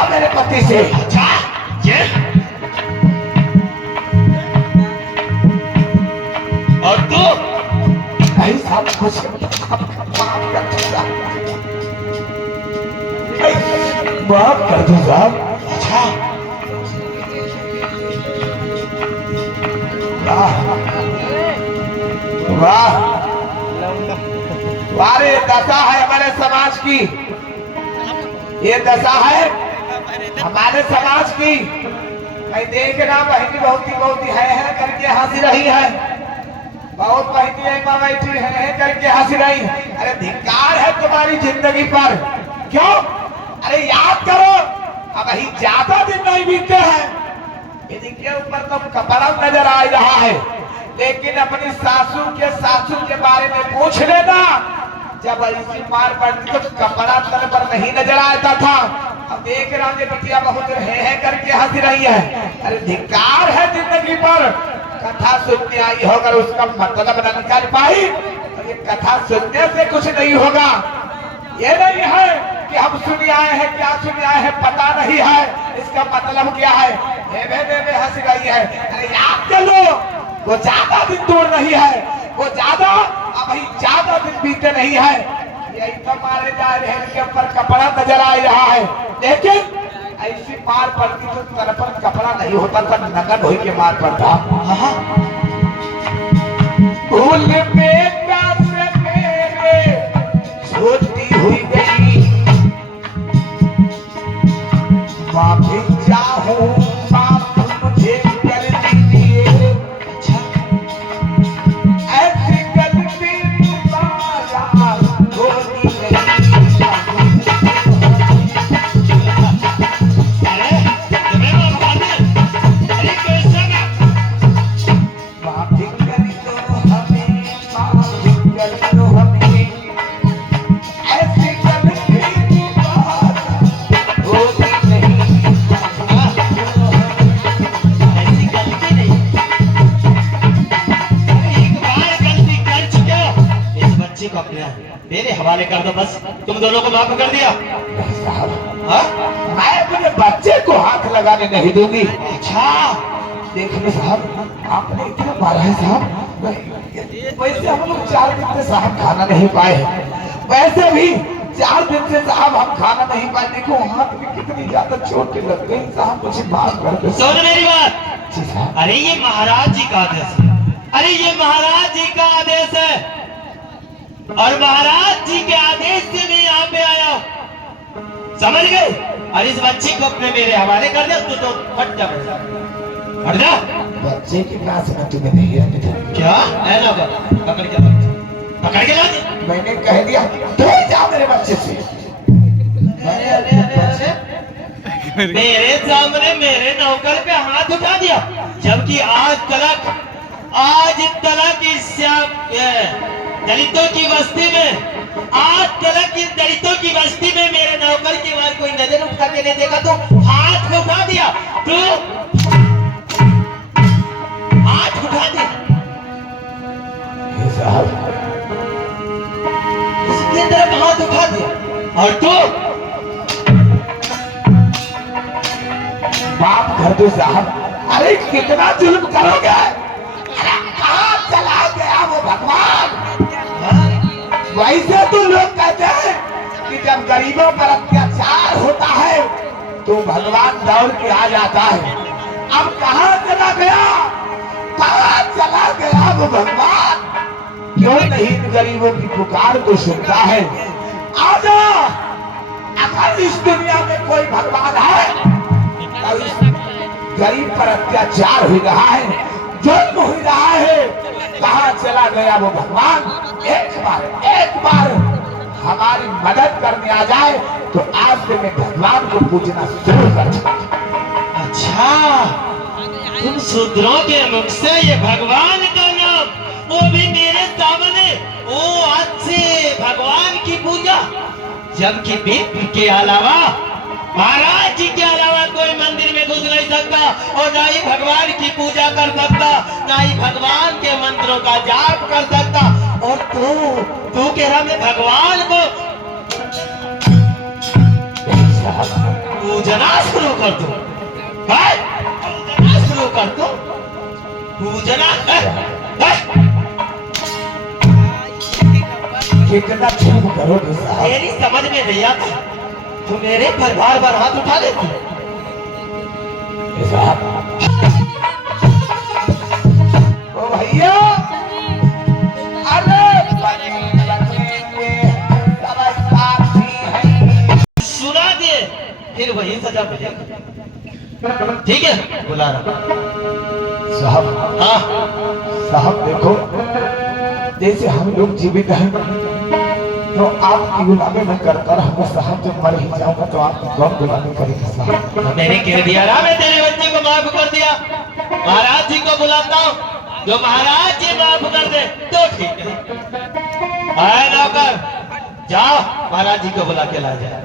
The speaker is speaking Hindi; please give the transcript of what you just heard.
जा मेरे पति से। अच्छा ये और तू नहीं साहब कुछ माफ कर दो साहब। अच्छा वाह वाह वारे दशा है हमारे समाज की, ये दशा है हमारे समाज की। मैं देख रहा बहनी बहुत ही है करके हंस रही है, बहुत बहनी बैठी है करके हंस रही। अरे धिक्कार है तुम्हारी जिंदगी पर। क्यों? अरे याद करो अब ही ज्यादा दिन नहीं बीते हैं, इनके ऊपर तो कपड़ा नजर आ रहा है, लेकिन अपनी सासू के बारे में पूछ लेना। जब ऐसी मार पड़ती तो कपड़ा तल पर नहीं नजर आता था। अब देख रहा हूँ बिटिया बहुत है करके हंस रही है। अरे धिक्कार है जिंदगी पर। कथा सुनने आई होकर उसका मतलब न निकाल पाई, तो ये कथा सुनने से कुछ नहीं होगा। ये नहीं है कि हम सुन आए हैं, क्या सुन आए हैं पता नहीं है, इसका मतलब क्या है। बे हंस रही है। अरे याद चलो वो ज्यादा दिन दूर नहीं है, वो ज्यादा अभी ज्यादा दिन बीते नहीं है। यही तो मारे जा रहे हैं, इनके ऊपर कपड़ा नजर आ रहा है, लेकिन ऐसी मार पड़ती तो सर पर कपड़ा नहीं होता था, नंगन हो के मार पड़ता। भूल में प्यासे मेरे छोटी हुई गई, माफी चाहूं माफ मुझे कर दीजिए। ऐसी गलती दोबारा होती नहीं। माफी कर दो हमें, माफी कर दो हमें, ऐसी गलती दोबारा होती नहीं। ऐसी गलती नहीं, एक बार गलती कर चुके हो, इस बच्चे को अपने मेरे हवाले कर दो, बस तुम दोनों को माफ कर दिया। हाँ? मैं अपने बच्चे को हाथ लगाने नहीं दूंगी। अच्छा देखिए साहब आपने इतना मारा है साहब, वैसे हम लोग 4 दिन से साहब खाना नहीं पाए हैं, वैसे भी 4 दिन से साहब हम खाना नहीं पाए। देखो हाथ में कितनी ज्यादा चोटें लग गई साहब, मुझे माफ कर दो। सुन मेरी बात, जी साहब। अरे ये महाराज जी का आदेश है, अरे ये महाराज जी का आदेश है, और महाराज जी के आदेश से मैं यहाँ पे आया हूँ, समझ गए। और इस बच्चे को अपने मेरे हवाले कर दे, तू तो हट जा, हट जा। बच्चे की क्लास में तुम्हें नहीं रहने दूंगी। क्या ऐसा पकड़ के पकड़ के ला दे। मैंने कह दिया तो जाओ मेरे बच्चे से। मेरे सामने मेरे नौकर पे हाथ उठा दिया, जबकि आज तलक इस दलितों की बस्ती में, आज तलक इस दलितों की बस्ती में मेरे नौकर की बात कोई नजर उठा के नहीं देखा, तो हाथ उठा दिया, तो हाथ उठा दिया। साहब उसके तरफ हाथ उठा दिया, और तो माफ कर दो साहब। अरे कितना जुल्म करोगे? अरे कहाँ चला गया वो भगवान? वैसे तो लोग कहते हैं कि जब गरीबों पर अत्याचार होता है तो भगवान दौड़ के आ जाता है। अब कहाँ चला गया, कहाँ चला गया वो भगवान? क्यों नहीं इन गरीबों की पुकार को सुनता है? आजा, अगर इस दुनिया में कोई भगवान है, गरीब पर अत्याचार हो रहा है, जुल्म हो रहा है, कहाँ चला गया वो भगवान? एक बार हमारी मदद करने आ जाए तो आज से मैं भगवान को पूजना शुरू कर दूंगा। अच्छा, तुम शूद्रों के मुख से ये भगवान का नाम, वो भी मेरे सामने, ओ आज से भगवान की पूजा, जबकि विप्र के अलावा, महाराज जी के अलावा कोई मंदिर में घुस नहीं सकता, और ना ही भगवान की पूजा कर सकता, ना ही भगवान के मंत्रों का जाप कर सकता। और तू कह रहा मैं भगवान को, तू पूजना शुरू कर दो। पूजना शुरू कर दो। पूजना कितना झूठ करोगे साहब? मेरी समझ में नहीं आता, तो मेरे परिवार पर हाथ उठा लेते। साहब ओ भैया, अरे सुना दे, फिर वही सजा मिलेगी। ठीक है, बुला रहा। साहब हाँ साहब देखो, जैसे हम लोग जीवित हैं तो आपकी गुलामी में कर हमको साहब जब मर ही जाऊंगा तो आपकी कौन गुलामी करेगा साहब? तो मैंने कह दिया ना, मैं तेरे बच्चे को माफ कर दिया। महाराज जी को बुलाता हूँ, जो महाराज जी माफ कर दे तो ठीक है। आए नौकर, जाओ महाराज जी को बुला के ला जाए।